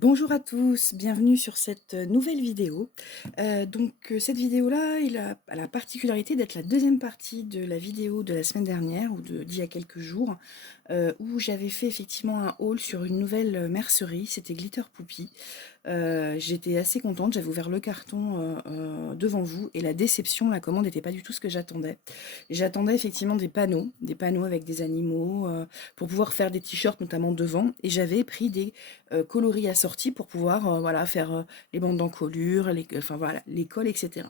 Bonjour à tous, bienvenue sur cette nouvelle vidéo. Cette vidéo-là, elle a la particularité d'être la deuxième partie de la vidéo de la semaine dernière ou d'il y a quelques jours, où j'avais fait effectivement un haul sur une nouvelle mercerie, c'était Glitter Poupie. J'étais assez contente, j'avais ouvert le carton devant vous et la déception, la commande n'était pas du tout ce que j'attendais. J'attendais effectivement des panneaux avec des animaux pour pouvoir faire des t-shirts notamment devant et j'avais pris des coloris assortis pour pouvoir voilà, faire les bandes d'encolure, enfin voilà, les cols, etc.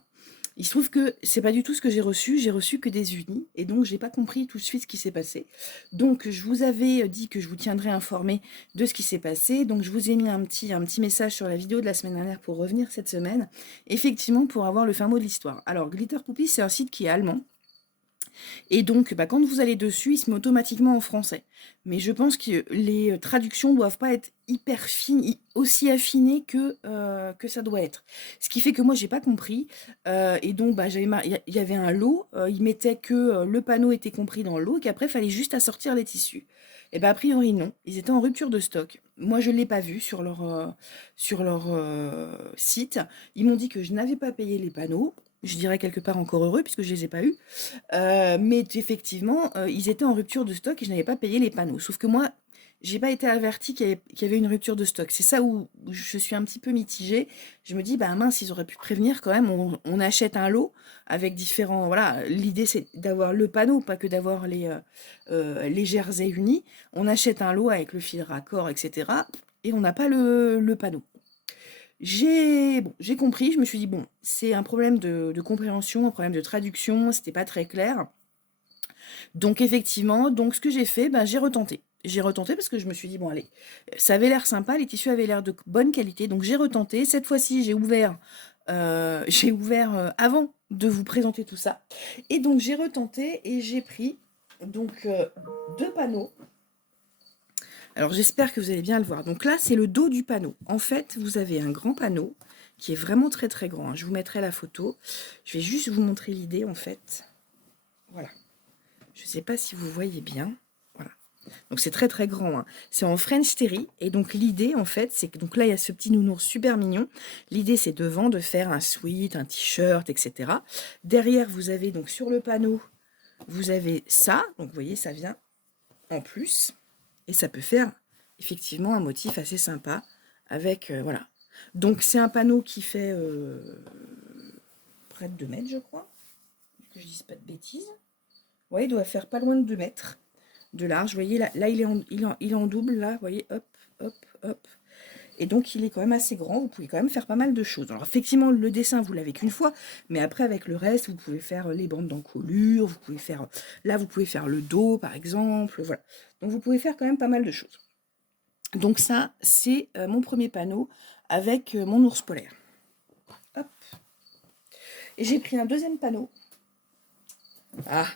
Il se trouve que c'est pas du tout ce que j'ai reçu que des unis, et donc j'ai pas compris tout de suite ce qui s'est passé. Donc je vous avais dit que je vous tiendrais informé de ce qui s'est passé, donc je vous ai mis un petit message sur la vidéo de la semaine dernière pour revenir cette semaine, effectivement pour avoir le fin mot de l'histoire. Alors Glitter Poupie, c'est un site qui est allemand, et donc, quand vous allez dessus, il se met automatiquement en français. Mais je pense que les traductions doivent pas être hyper fines, aussi affinées que ça doit être. Ce qui fait que moi, j'ai pas compris. Et donc, il y avait un lot. Il mettait que le panneau était compris dans le lot et qu'après, il fallait juste assortir les tissus. Et a priori, non. Ils étaient en rupture de stock. Moi, je ne l'ai pas vu sur leur site. Ils m'ont dit que je n'avais pas payé les panneaux. Je dirais quelque part encore heureux puisque je les ai pas eus. Mais effectivement, ils étaient en rupture de stock et je n'avais pas payé les panneaux. Sauf que moi, j'ai pas été avertie qu'il y avait une rupture de stock. C'est ça où je suis un petit peu mitigée. Je me dis, bah mince, ils auraient pu prévenir quand même. On achète un lot avec différents. Voilà, l'idée c'est d'avoir le panneau, pas que d'avoir les jerseys unis. On achète un lot avec le fil raccord, etc. Et on n'a pas le panneau. J'ai compris, je me suis dit, bon, c'est un problème de compréhension, un problème de traduction, c'était pas très clair. Donc effectivement, donc ce que j'ai fait, j'ai retenté. J'ai retenté parce que je me suis dit, bon allez, ça avait l'air sympa, les tissus avaient l'air de bonne qualité, donc j'ai retenté. Cette fois-ci, j'ai ouvert avant de vous présenter tout ça. Et donc j'ai retenté et j'ai pris donc deux panneaux. Alors j'espère que vous allez bien le voir. Donc là, c'est le dos du panneau. En fait, vous avez un grand panneau qui est vraiment très très grand. Je vous mettrai la photo. Je vais juste vous montrer l'idée en fait. Voilà. Je ne sais pas si vous voyez bien. Voilà. Donc c'est très très grand. Hein. C'est en French Terry. Et donc l'idée en fait, c'est que donc là il y a ce petit nounours super mignon. L'idée c'est devant de faire un sweat, un t-shirt, etc. Derrière vous avez donc sur le panneau, vous avez ça. Donc vous voyez ça vient en plus. Et ça peut faire effectivement un motif assez sympa avec voilà. Donc c'est un panneau qui fait près de 2 mètres je crois. Que je dise pas de bêtises. Ouais, il doit faire pas loin de 2 mètres de large. Vous voyez, là il est en double, là, vous voyez, hop, hop, hop. Et donc, il est quand même assez grand. Vous pouvez quand même faire pas mal de choses. Alors, effectivement, le dessin, vous l'avez qu'une fois. Mais après, avec le reste, vous pouvez faire les bandes d'encolure. Vous pouvez faire... Là, vous pouvez faire le dos, par exemple. Voilà. Donc, vous pouvez faire quand même pas mal de choses. Donc, ça, c'est mon premier panneau avec mon ours polaire. Hop. Et j'ai pris un deuxième panneau. Ah,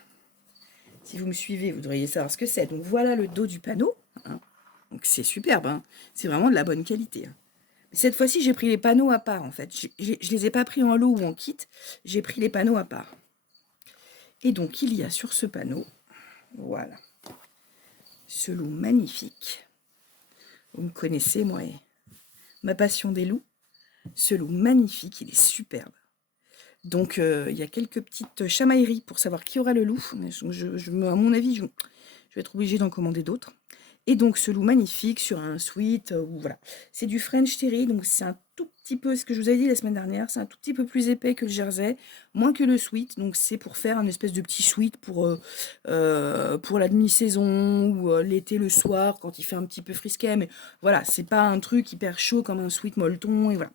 si vous me suivez, vous devriez savoir ce que c'est. Donc voilà le dos du panneau. Hein. Donc c'est superbe, hein. C'est vraiment de la bonne qualité. Hein. Cette fois-ci, j'ai pris les panneaux à part, en fait. Je les ai pas pris en lot ou en kit. J'ai pris les panneaux à part. Et donc, il y a sur ce panneau, voilà, ce loup magnifique. Vous me connaissez, moi, et ma passion des loups. Ce loup magnifique, il est superbe. Donc, il y a quelques petites chamailleries pour savoir qui aura le loup. À mon avis, je vais être obligée d'en commander d'autres. Et donc ce loup magnifique sur un sweat, voilà. C'est du French Terry, donc c'est un tout petit peu, ce que je vous avais dit la semaine dernière, c'est un tout petit peu plus épais que le jersey, moins que le sweat, donc c'est pour faire un espèce de petit sweat pour la demi-saison, ou l'été le soir, quand il fait un petit peu frisquet, mais voilà, c'est pas un truc hyper chaud comme un sweat molleton, et voilà.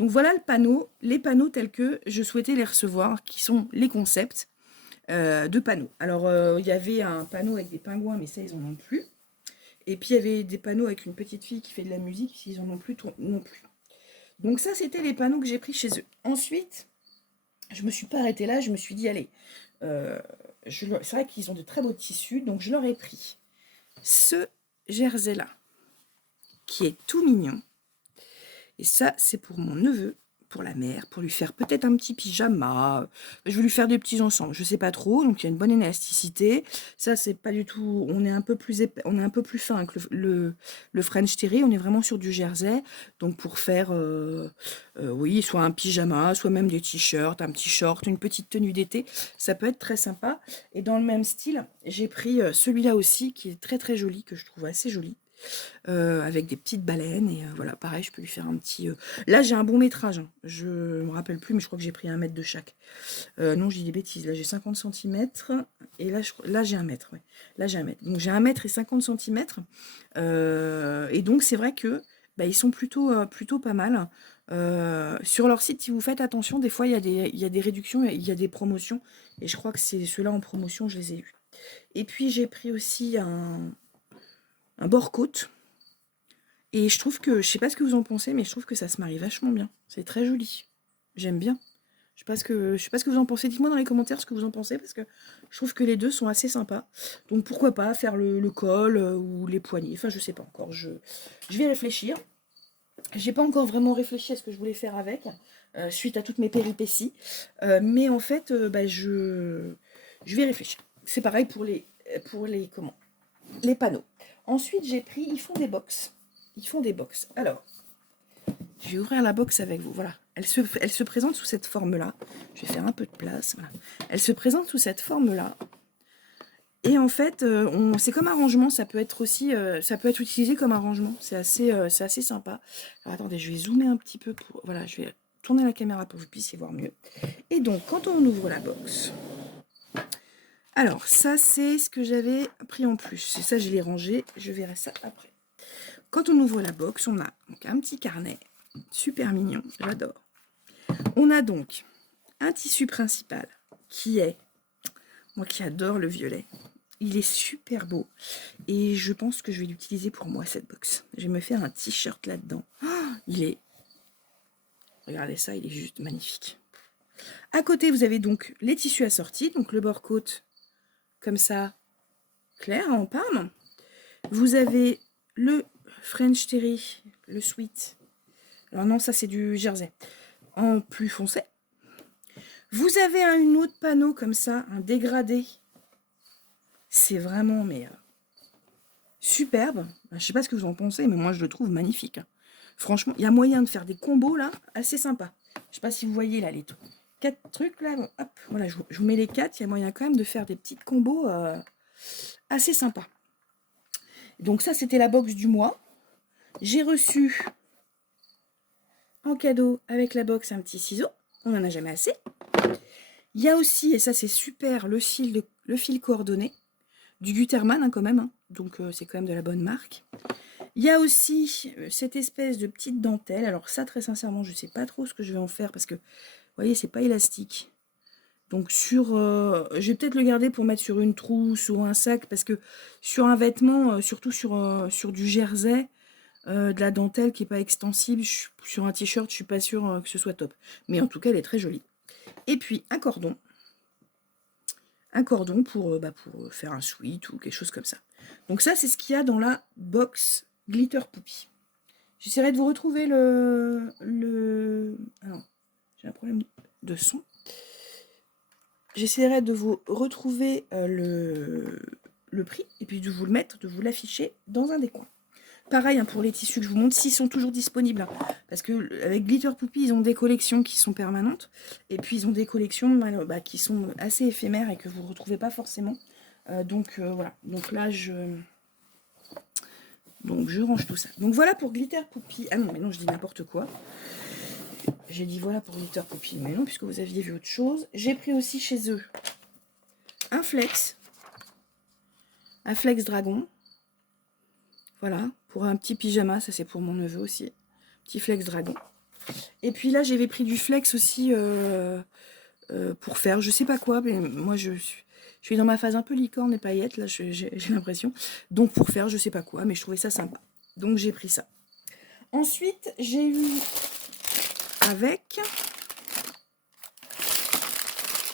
Donc voilà le panneau, les panneaux tels que je souhaitais les recevoir, qui sont les concepts de panneaux. Alors il y avait un panneau avec des pingouins, mais ça ils en ont plus. Et puis il y avait des panneaux avec une petite fille qui fait de la musique, ils en ont plus non plus. Donc ça, c'était les panneaux que j'ai pris chez eux. Ensuite, je me suis pas arrêtée là, je me suis dit, allez, c'est vrai qu'ils ont de très beaux tissus, donc je leur ai pris ce jersey-là, qui est tout mignon. Et ça, c'est pour mon neveu, pour la mère, pour lui faire peut-être un petit pyjama. Je vais lui faire des petits ensembles, je sais pas trop. Donc il y a une bonne élasticité. Ça, c'est pas du tout... On est un peu plus épais, on est un peu plus fin que le French Terry. On est vraiment sur du jersey. Donc pour faire, oui, soit un pyjama, soit même des t-shirts, un petit short, une petite tenue d'été. Ça peut être très sympa. Et dans le même style, j'ai pris celui-là aussi, qui est très très joli, que je trouve assez joli. Avec des petites baleines et voilà, pareil, je peux lui faire un petit... Là, j'ai un bon métrage, hein. Je me rappelle plus, mais je crois que j'ai pris 1 mètre de chaque. Non, je dis des bêtises, là j'ai 50 centimètres et là j'ai 1 mètre, ouais. Là j'ai 1 mètre. Donc j'ai 1 mètre et 50 centimètres. Et donc c'est vrai que bah, ils sont plutôt pas mal. Sur leur site, si vous faites attention, des fois il y a des réductions, il y a des promotions. Et je crois que c'est ceux-là en promotion, je les ai eus. Et puis j'ai pris aussi un bord-côte. Et je trouve que, je sais pas ce que vous en pensez, mais je trouve que ça se marie vachement bien. C'est très joli. J'aime bien. Je sais pas ce que vous en pensez. Dites-moi dans les commentaires ce que vous en pensez, parce que je trouve que les deux sont assez sympas. Donc pourquoi pas faire le col ou les poignets. Enfin, je sais pas encore. Je vais réfléchir. J'ai pas encore vraiment réfléchi à ce que je voulais faire avec, suite à toutes mes péripéties. Mais en fait, bah, je vais réfléchir. C'est pareil pour les panneaux. Ensuite, j'ai pris, ils font des box. Ils font des box. Alors, je vais ouvrir la box avec vous. Voilà. Elle se présente sous cette forme-là. Je vais faire un peu de place. Voilà. Elle se présente sous cette forme-là. Et en fait, c'est comme un rangement. Ça peut être aussi, ça peut être utilisé comme un rangement. C'est assez sympa. Alors, attendez, je vais zoomer un petit peu pour. Voilà, je vais tourner la caméra pour que vous puissiez voir mieux. Et donc, quand on ouvre la box. Alors, ça, c'est ce que j'avais pris en plus. Et ça, je l'ai rangé. Je verrai ça après. Quand on ouvre la box, on a donc un petit carnet. Super mignon, j'adore. On a donc un tissu principal qui est, moi qui adore le violet, il est super beau et je pense que je vais l'utiliser pour moi cette box. Je vais me faire un t-shirt là-dedans. Oh, regardez ça, il est juste magnifique. À côté, vous avez donc les tissus assortis, donc le bord-côte comme ça, clair en parme. Vous avez le French Terry, le sweat. Alors non, ça c'est du jersey. En plus foncé. Vous avez une autre panneau comme ça, un dégradé. C'est vraiment superbe. Je ne sais pas ce que vous en pensez, mais moi je le trouve magnifique. Franchement, il y a moyen de faire des combos là, assez sympas. Je ne sais pas si vous voyez là les 4 trucs là. Hop, voilà, je vous mets les 4. Il y a moyen quand même de faire des petites combos assez sympas. Donc ça, c'était la box du mois. J'ai reçu en cadeau avec la box un petit ciseau. On n'en a jamais assez. Il y a aussi, et ça c'est super, le fil coordonné. Du Gutermann hein, quand même, hein. Donc c'est quand même de la bonne marque. Il y a aussi cette espèce de petite dentelle. Alors ça, très sincèrement, je ne sais pas trop ce que je vais en faire parce que, vous voyez, c'est pas élastique. Donc je vais peut-être le garder pour mettre sur une trousse ou un sac parce que sur un vêtement, surtout sur du jersey, de la dentelle qui n'est pas extensible, sur un t-shirt, je suis pas sûre que ce soit top. Mais en tout cas, elle est très jolie. Et puis un cordon. Un cordon pour faire un sweat ou quelque chose comme ça. Donc ça, c'est ce qu'il y a dans la box Glitter Poopy. J'essaierai de vous retrouver Alors, j'ai un problème de son. J'essaierai de vous retrouver le prix et puis de vous le mettre, de vous l'afficher dans un des coins. Pareil hein, pour les tissus que je vous montre, s'ils sont toujours disponibles. Hein, parce que avec Glitter Poopy, ils ont des collections qui sont permanentes. Et puis ils ont des collections qui sont assez éphémères et que vous ne retrouvez pas forcément. Donc voilà. Donc là, je range tout ça. Donc voilà pour Glitter Poopy. Ah non, mais non, je dis n'importe quoi. J'ai dit voilà pour Glitter Poopy. Mais non, puisque vous aviez vu autre chose. J'ai pris aussi chez eux un flex. Un flex dragon. Voilà, pour un petit pyjama, ça c'est pour mon neveu aussi. Petit flex dragon. Et puis là, j'avais pris du flex aussi pour faire je sais pas quoi, mais moi je suis dans ma phase un peu licorne et paillettes, là j'ai l'impression. Donc pour faire je sais pas quoi, mais je trouvais ça sympa. Donc j'ai pris ça. Ensuite, j'ai eu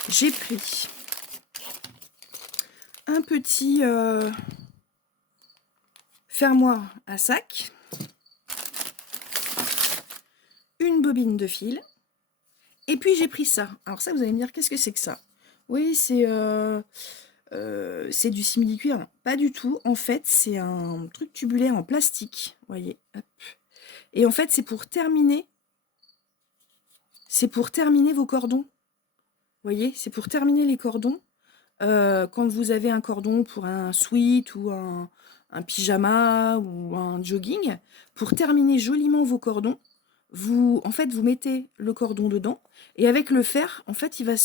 j'ai pris un petit fermoir à sac, une bobine de fil, Et puis j'ai pris ça. Alors ça, vous allez me dire, qu'est-ce que c'est que ça? Oui, c'est du simili-cuir. Pas du tout. En fait, c'est un truc tubulaire en plastique. Vous voyez, hop. Et en fait, c'est pour terminer. C'est pour terminer vos cordons. Vous voyez, c'est pour terminer les cordons. Quand vous avez un cordon pour un sweat ou un pyjama ou un jogging, pour terminer joliment vos cordons, en fait, vous mettez le cordon dedans et avec le fer, en fait, il va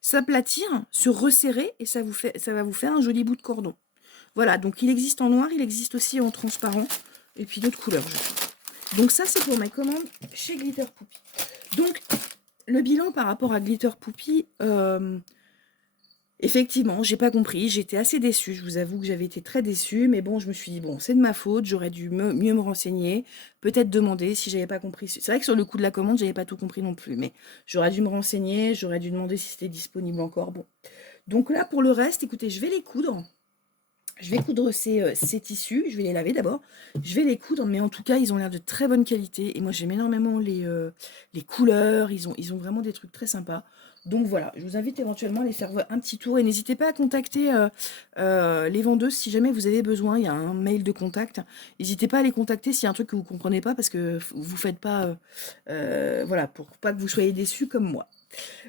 s'aplatir, se resserrer et ça va vous faire un joli bout de cordon. Voilà, donc il existe en noir, il existe aussi en transparent et puis d'autres couleurs, je crois. Donc ça, c'est pour ma commande chez Glitter Poupie. Donc, le bilan par rapport à Glitter Poupie, effectivement, j'ai pas compris, j'étais assez déçue, je vous avoue que j'avais été très déçue, mais bon, je me suis dit, bon, c'est de ma faute, j'aurais dû mieux me renseigner, peut-être demander si j'avais pas compris. C'est vrai que sur le coup de la commande, j'avais pas tout compris non plus, mais j'aurais dû me renseigner, j'aurais dû demander si c'était disponible encore, bon. Donc là, pour le reste, écoutez, je vais les coudre. Je vais coudre ces tissus, je vais les laver d'abord, je vais les coudre, mais en tout cas, ils ont l'air de très bonne qualité, et moi j'aime énormément les couleurs, ils ont vraiment des trucs très sympas. Donc voilà, je vous invite éventuellement à les faire un petit tour, et n'hésitez pas à contacter les vendeuses si jamais vous avez besoin, il y a un mail de contact, n'hésitez pas à les contacter s'il y a un truc que vous ne comprenez pas, parce que vous faites pas, voilà, pour pas que vous soyez déçus comme moi.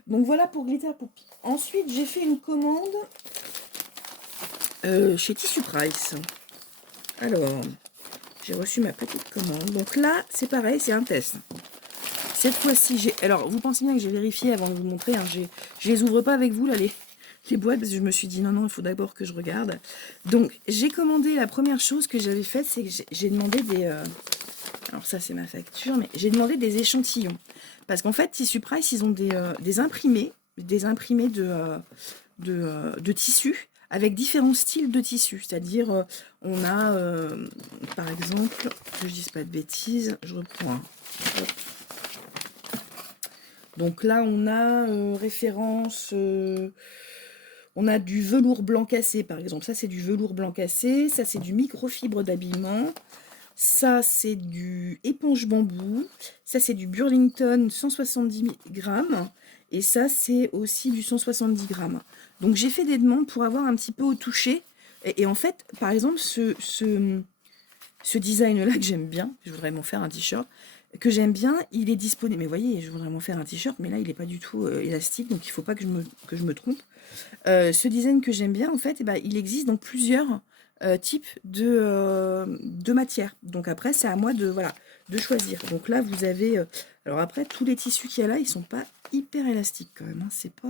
Donc voilà pour Glitter Poupie. Ensuite, j'ai fait une commande chez Tissu Price. Alors, j'ai reçu ma petite commande. Donc là, c'est pareil, c'est un test. Cette fois-ci, j'ai... Alors, vous pensez bien que j'ai vérifié avant de vous montrer. Hein, je les ouvre pas avec vous, là, les boîtes, parce que je me suis dit, non, il faut d'abord que je regarde. Donc, j'ai commandé, la première chose que j'avais faite, c'est que j'ai demandé des... Alors ça, c'est ma facture, mais j'ai demandé des échantillons. Parce qu'en fait, Tissu Price, ils ont des imprimés de tissus avec différents styles de tissus. C'est-à-dire, on a, par exemple, que je dise pas de bêtises, je reprends. Hop. Donc là, on a référence... on a du velours blanc cassé, par exemple. Ça, c'est du velours blanc cassé. Ça, c'est du microfibre d'habillement. Ça, c'est du éponge bambou. Ça, c'est du Burlington 170 grammes. Et ça, c'est aussi du 170 grammes. Donc, j'ai fait des demandes pour avoir un petit peu au toucher. Et en fait, par exemple, ce design-là que j'aime bien, je voudrais m'en faire un t-shirt, que j'aime bien, il est disponible. Mais vous voyez, je voudrais m'en faire un t-shirt, mais là, il n'est pas du tout élastique, donc il ne faut pas que je me trompe. Ce design que j'aime bien, en fait, eh ben, il existe dans plusieurs types de matières. Donc après, c'est à moi de, voilà, de choisir. Donc là, vous avez... alors après, tous les tissus qu'il y a là, ils sont pas hyper élastiques quand même. Hein, c'est pas...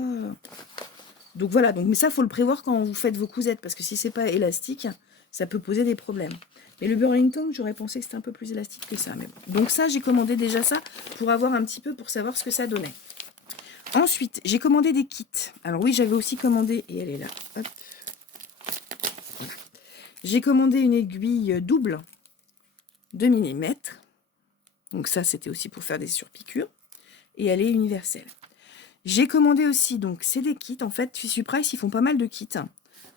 Donc voilà, donc, mais ça, il faut le prévoir quand vous faites vos cousettes, parce que si c'est pas élastique, ça peut poser des problèmes. Mais le Burlington, j'aurais pensé que c'était un peu plus élastique que ça. Mais bon. Donc ça, j'ai commandé déjà ça pour avoir un petit peu, pour savoir ce que ça donnait. Ensuite, j'ai commandé des kits. Alors oui, j'avais aussi commandé, et elle est là. Hop. Voilà. J'ai commandé une aiguille double de millimètres. Donc ça, c'était aussi pour faire des surpiqûres. Et elle est universelle. J'ai commandé aussi, donc c'est des kits. En fait, Tissu Price, ils font pas mal de kits.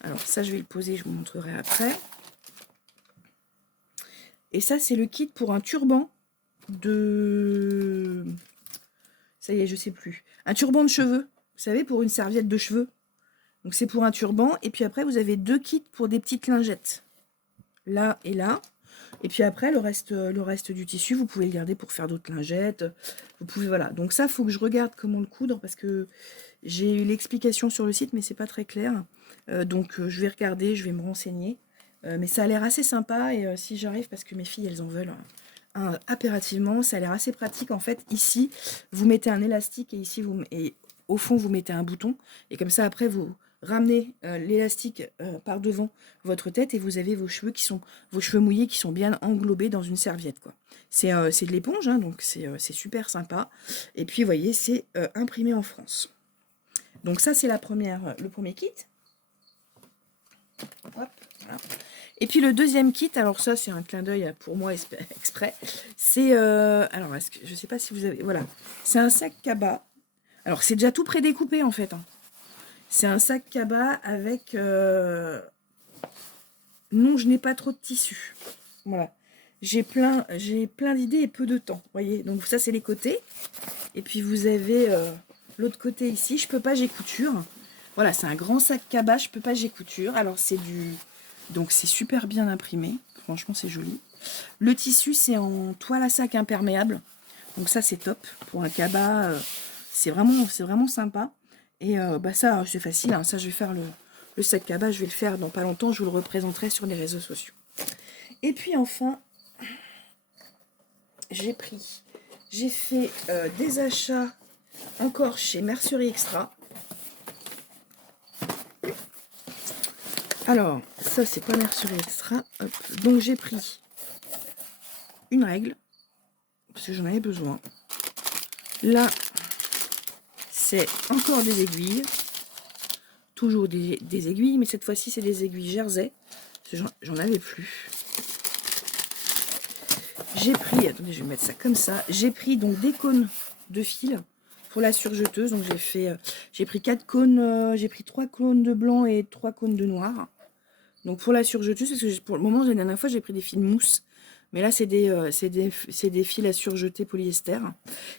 Alors ça, je vais le poser, je vous montrerai après. Et ça, c'est le kit pour un turban de... Ça y est, je sais plus. Un turban de cheveux. Vous savez, pour une serviette de cheveux. Donc c'est pour un turban. Et puis après, vous avez deux kits pour des petites lingettes. Là et là. Et puis après, le reste du tissu, vous pouvez le garder pour faire d'autres lingettes. Vous pouvez, voilà. Donc ça, il faut que je regarde comment le coudre parce que j'ai eu l'explication sur le site, mais c'est pas très clair. Donc je vais regarder, je vais me renseigner. Mais ça a l'air assez sympa et si j'arrive, parce que mes filles, elles en veulent impérativement, ça a l'air assez pratique. En fait, ici, vous mettez un élastique et ici, au fond, vous mettez un bouton. Et comme ça, après, vous ramenez l'élastique par devant votre tête et vous avez vos cheveux mouillés qui sont bien englobés dans une serviette, quoi. C'est de l'éponge, hein, donc c'est super sympa. Et puis, vous voyez, c'est imprimé en France. Donc ça, c'est le premier kit. Hop, voilà. Et puis le deuxième kit, alors ça c'est un clin d'œil pour moi exprès, c'est, alors je sais pas si vous avez, voilà, c'est un sac cabas. Alors c'est déjà tout prédécoupé en fait. Hein. C'est un sac cabas avec, non je n'ai pas trop de tissu. Voilà, j'ai plein d'idées et peu de temps, voyez. Donc ça c'est les côtés. Et puis vous avez l'autre côté ici, je peux pas, j'ai couture. Voilà, c'est un grand sac cabas, je peux pas, j'ai couture. Alors c'est du... Donc c'est super bien imprimé, franchement c'est joli. Le tissu c'est en toile à sac imperméable. Donc ça c'est top pour un cabas, c'est vraiment sympa. Et bah ça c'est facile, hein. Ça je vais faire le sac cabas, je vais le faire dans pas longtemps, je vous le représenterai sur les réseaux sociaux. Et puis enfin, j'ai fait des achats encore chez Mercerie Extra. Alors, ça c'est pas Mercerie Extra. Hop. Donc j'ai pris une règle, parce que j'en avais besoin. Là, c'est encore des aiguilles. Toujours des aiguilles, mais cette fois-ci c'est des aiguilles Jersey. J'en avais plus. J'ai pris, attendez, je vais mettre ça comme ça. J'ai pris donc des cônes de fil pour la surjeteuse. Donc j'ai pris 4 cônes, j'ai pris 3 cônes de blanc et 3 cônes de noir. Donc pour la surjeteuse, parce que pour le moment, la dernière fois, j'ai pris des fils mousse. Mais là, c'est des fils à surjeter polyester.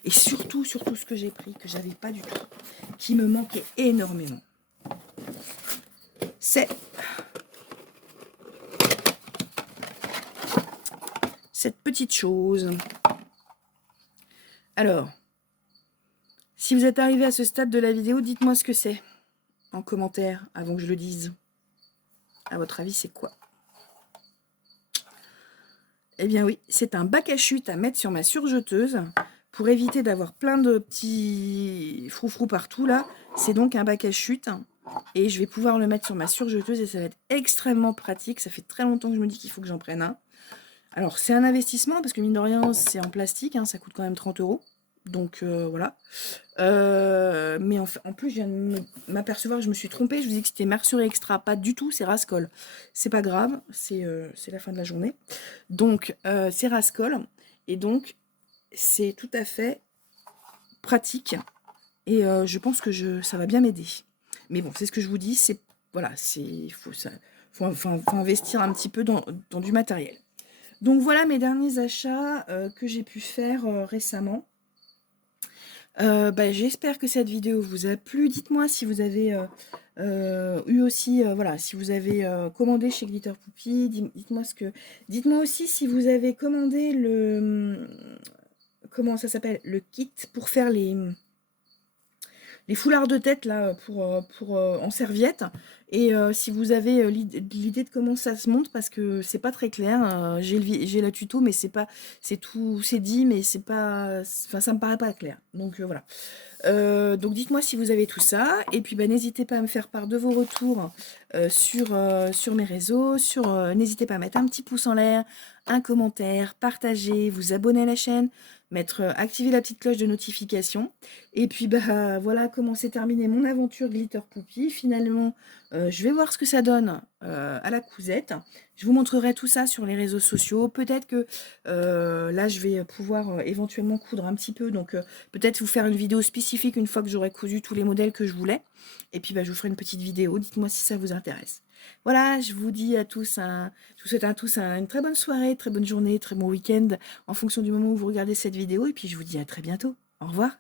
Et surtout ce que j'ai pris, que j'avais pas du tout, qui me manquait énormément, c'est cette petite chose. Alors, si vous êtes arrivé à ce stade de la vidéo, dites-moi ce que c'est en commentaire avant que je le dise. À votre avis, c'est quoi? Eh bien oui, c'est un bac à chute à mettre sur ma surjeteuse pour éviter d'avoir plein de petits froufrous partout là. C'est donc un bac à chute et je vais pouvoir le mettre sur ma surjeteuse et ça va être extrêmement pratique. Ça fait très longtemps que je me dis qu'il faut que j'en prenne un. Alors c'est un investissement parce que mine de rien c'est en plastique, hein, ça coûte quand même 30 €. Donc voilà. Mais en plus, je viens de m'apercevoir que je me suis trompée. Je vous dis que c'était Mercerie Extra, pas du tout, c'est Rascol. C'est pas grave, c'est la fin de la journée. Donc, c'est Rascol. Et donc, c'est tout à fait pratique. Et je pense que ça va bien m'aider. Mais bon, c'est ce que je vous dis, c'est... Voilà, il faut investir un petit peu dans du matériel. Donc voilà mes derniers achats que j'ai pu faire récemment. J'espère que cette vidéo vous a plu. Dites-moi si vous avez eu aussi, voilà, si vous avez commandé chez Glitter Poupie. Dites-moi aussi si vous avez commandé comment ça s'appelle, le kit pour faire les foulards de tête là en serviette. Et si vous avez l'idée de comment ça se monte, parce que c'est pas très clair. J'ai la tuto, mais c'est dit, mais c'est pas, enfin ça me paraît pas clair. Donc voilà. Donc dites-moi si vous avez tout ça. Et puis n'hésitez pas à me faire part de vos retours sur mes réseaux. N'hésitez pas à mettre un petit pouce en l'air, un commentaire, partager, vous abonner à la chaîne, activer la petite cloche de notification. Et puis voilà comment s'est terminée mon aventure Glitter Poupie. Finalement, je vais voir ce que ça donne à la cousette. Je vous montrerai tout ça sur les réseaux sociaux. Peut-être que là, je vais pouvoir éventuellement coudre un petit peu. Donc peut-être vous faire une vidéo spécifique une fois que j'aurai cousu tous les modèles que je voulais. Et puis je vous ferai une petite vidéo. Dites-moi si ça vous intéresse. Voilà, je vous dis à tous, je vous souhaite à tous une très bonne soirée, très bonne journée, très bon week-end en fonction du moment où vous regardez cette vidéo. Et puis je vous dis à très bientôt. Au revoir.